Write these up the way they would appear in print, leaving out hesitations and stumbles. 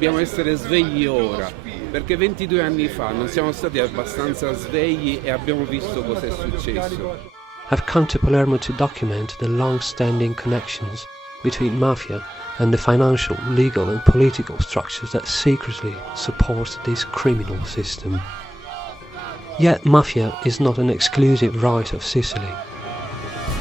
dobbiamo essere svegli ora, perché 22 anni fa non siamo stati abbastanza svegli e abbiamo visto cosa è successo. I've come to Palermo to document the long-standing connections between mafia and the financial, legal and political structures that secretly support this criminal system. Yet mafia is not an exclusive right of Sicily.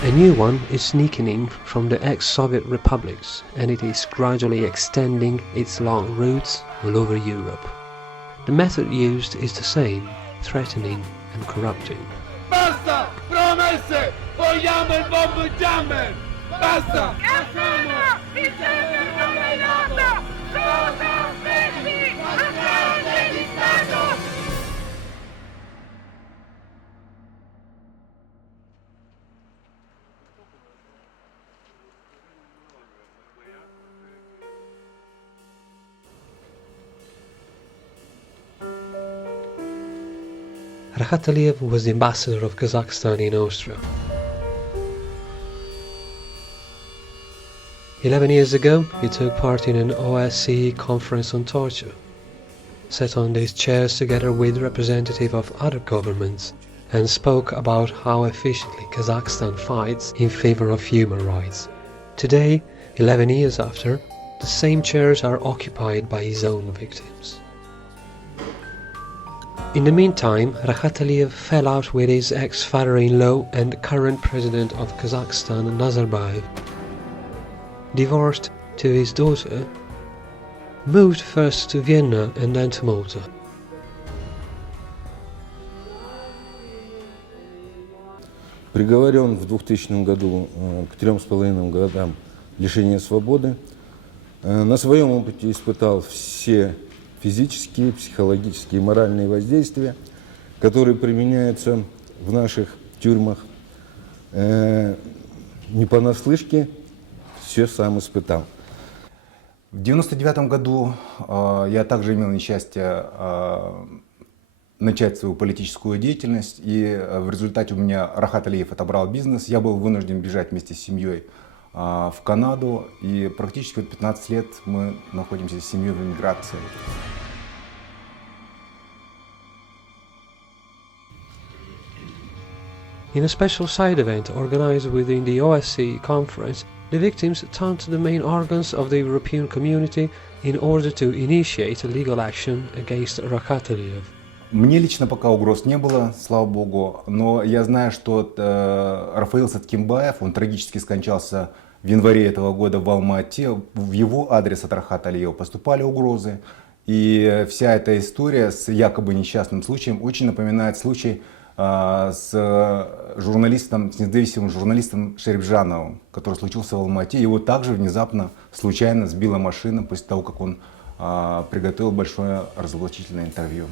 A new one is sneaking in from the ex-Soviet republics, and it is gradually extending its long roots all over Europe. The method used is the same, threatening and corrupting. Basta! Promesse! Vogliamo il bombo jammer! Basta! Rakhat Aliyev was the ambassador of Kazakhstan in Austria. 11 years ago, he took part in an OSCE conference on torture, sat on these chairs together with representatives of other governments, and spoke about how efficiently Kazakhstan fights in favor of human rights. Today, 11 years after, the same chairs are occupied by his own victims. In the meantime, Rakhat Aliyev fell out with his ex-father-in-law and current president of Kazakhstan, Nazarbayev, divorced to his daughter, moved first to Vienna and then to Malta. Приговорен в 2000 году к 3,5 годам лишения свободы. На своем опыте испытал все физические, психологические и моральные воздействия, которые применяются в наших тюрьмах. Не понаслышке, все сам испытал. В 1999 году я также имел несчастье начать свою политическую деятельность, и в результате у меня Рахат Алиев отобрал бизнес. Я был вынужден бежать вместе с семьей в Канаду, и практически 15 лет мы находимся с семьей в эмиграции. In a special side event organized within the OSCE conference, the victims turned to the main organs of the European community in order to initiate a legal action against Rakhat Aliyev. Мне лично пока угроз не было, слава богу, но я знаю, что Рафаил Саткимбаев, он трагически скончался в январе этого года в Алма-Ате. В его адрес от Рахата Алиева поступали угрозы. И вся эта история с якобы несчастным случаем очень напоминает случай с журналистом, с независимым журналистом Шерифжановым, который случился в Алма-Ате. Его также внезапно, случайно сбила машина после того, как он приготовил большое разоблачительное интервью.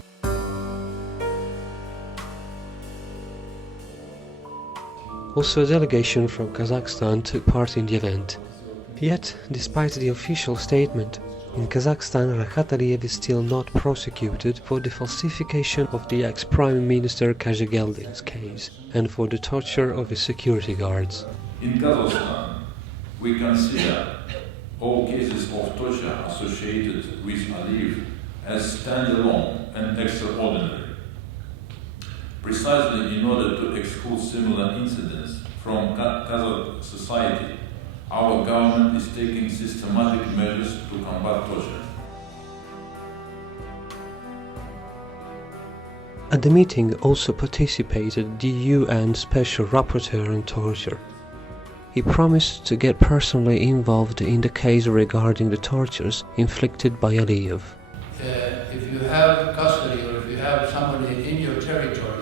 Also, a delegation from Kazakhstan took part in the event. Yet, despite the official statement, in Kazakhstan Rakhat Aliyev is still not prosecuted for the falsification of the ex-Prime Minister Kazakh case and for the torture of his security guards. In Kazakhstan, we consider all cases of torture associated with Aliyev as standalone and extraordinary. Precisely in order to exclude similar incidents from Kazakh society, our government is taking systematic measures to combat torture. At the meeting also participated the UN Special Rapporteur on Torture. He promised to get personally involved in the case regarding the tortures inflicted by Aliyev. If you have custody or if you have somebody in your territory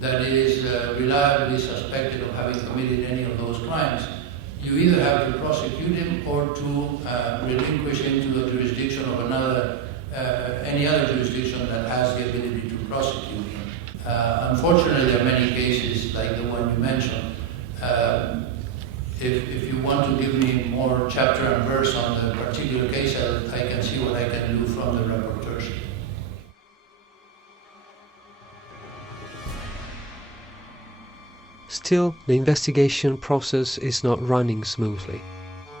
that is reliably suspected of having committed any of those crimes, you either have to prosecute him or to relinquish him to the jurisdiction of another, any other jurisdiction that has the ability to prosecute him. Unfortunately, there are many cases like the one you mentioned. If you want to give me more chapter and verse on the particular case, I can see what I can do from the rapporteurs. Still, the investigation process is not running smoothly.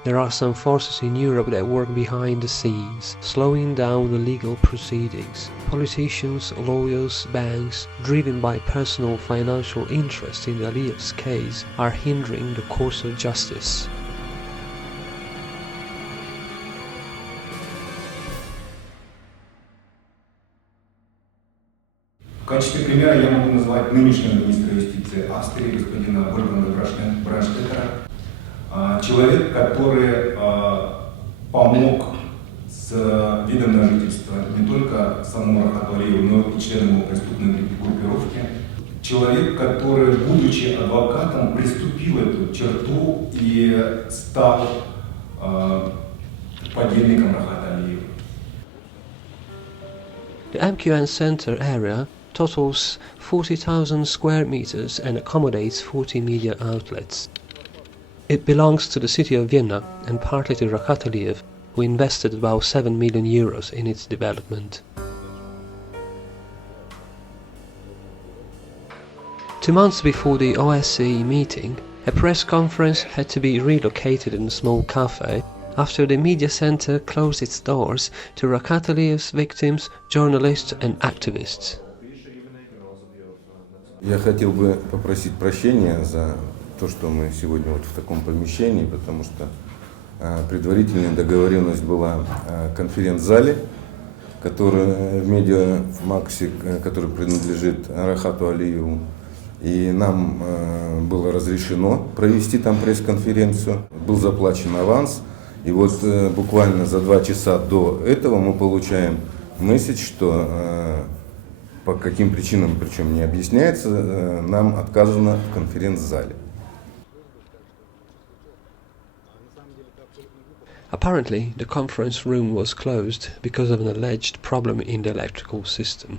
there are some forces in Europe that work behind the scenes, slowing down the legal proceedings. Politicians, lawyers, banks, driven by personal financial interest in Aliev's case, are hindering the course of justice. В качестве примера я могу назвать нынешнего министра юстиции Австрии, господина Бранштеттера, человек, который помог с видом на жительство не только самому Рахату Алиеву, но и членам его преступной группировки. Человек, который, будучи адвокатом, приступил эту черту и стал подельником Рахата Алиева. The MQN Center area totals 40,000 square meters and accommodates 40 media outlets. It belongs to the city of Vienna and partly to Rakhat Aliyev, who invested about 7 million euros in its development. 2 months before the OSCE meeting, a press conference had to be relocated in a small cafe after the media center closed its doors to Rakhat Aliyev's victims, journalists and activists. Я хотел бы попросить прощения за то, что мы сегодня вот в таком помещении, потому что предварительная договоренность была в конференц-зале, который в медиа-максе, который принадлежит Рахату Алиеву. И нам было разрешено провести там пресс-конференцию. Был заплачен аванс. И вот буквально за 2 часа до этого мы получаем месседж, что по каким причинам, причем не объясняется, нам отказано в конференц-зале. Apparently, the conference room was closed because of an alleged problem in the electrical system.